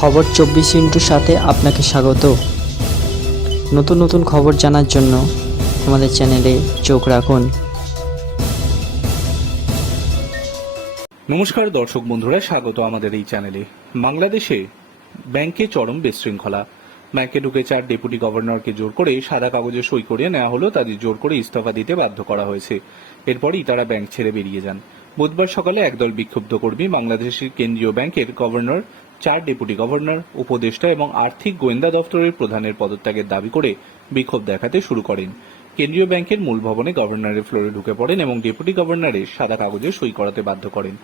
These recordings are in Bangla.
খবর চব্বিশ ইন্টুর সাথে আপনাকে স্বাগত। নতুন নতুন খবর জানার জন্য আমাদের চ্যানেলে চোখ রাখুন। নমস্কার দর্শক বন্ধুরা, স্বাগত আমাদের এই চ্যানেলে। বাংলাদেশে ব্যাংকে চরম বিশৃঙ্খলা। ব্যাংকে ঢুকে চার ডেপুটি গভর্নরকে জোর করে সাদা কাগজে সই করিয়ে নেওয়া হলো তাদের জোর করে ইস্তফা দিতে বাধ্য করা হয়েছে। এরপরই তারা ব্যাংক ছেড়ে বেরিয়ে যান। বুধবার সকালে একদল বিক্ষুব্ধ কর্মী বাংলাদেশের কেন্দ্রীয় ব্যাংকের গভর্নর চার ডেপুটি গভর্নর, উপদেষ্টা এবং আর্থিক গোয়েন্দা দপ্তরের প্রধানের পদত্যাগের দাবি করে বিক্ষোভ দেখাতে শুরু করেন। কেন্দ্রীয় ব্যাংকের মূল ভবনে গভর্নরের ফ্লোরে ঢুকে পড়েন এবং ডেপুটি গভর্নরের সাদা কাগজে সই করাতে বাধ্য করেন।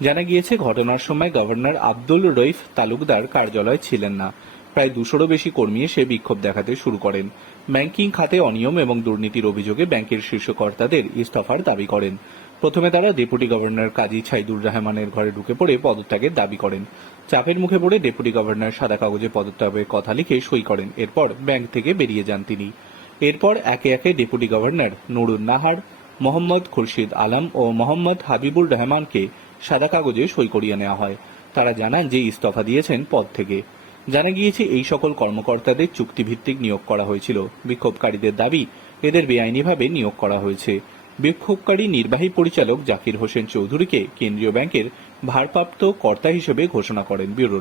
জানা গিয়েছে, ঘটনার সময় গভর্নর আব্দুল রইফ তালুকদার কার্যালয়ে ছিলেন না। প্রায় দুশোরও বেশি কর্মী এসে বিক্ষোভ দেখাতে শুরু করেন। ব্যাংকিং খাতে অনিয়ম এবং দুর্নীতির অভিযোগে ব্যাংকের শীর্ষ কর্তাদের ইস্তফার দাবি করেন। প্রথমে তারা ডেপুটি গভর্নর কাজী ছাইদুর রহমানের ঘরে ঢুকে পড়ে পদত্যাগের দাবি করেন। চাপের মুখে পড়ে ডেপুটি গভর্নর সাদা কাগজে পদত্যাগের কথা লিখে সই করেন। এরপর ব্যাংক থেকে বেরিয়ে যান তিনি। এরপর একে একে ডেপুটি গভর্নর নুরুন নাহার, মোহাম্মদ খুরশিদ আলম ও মোহাম্মদ হাবিবুর রহমানকে সাদা কাগজে সই করিয়ে নেওয়া হয়। তারা জানান যে ইস্তফা দিয়েছেন পদ থেকে। জানা গিয়েছে, এই সকল কর্মকর্তাদের চুক্তিভিত্তিক নিয়োগ করা হয়েছিল। বিক্ষোভকারীদের দাবি, এদের বেআইনিভাবে নিয়োগ করা হয়েছে। বিক্ষোভকারী নির্বাহী পরিচালক জাকির হোসেন চৌধুরীকে কেন্দ্রীয় ব্যাংকের ভারপ্রাপ্ত কর্তা হিসেবে ঘোষণা করেন ব্যুরো।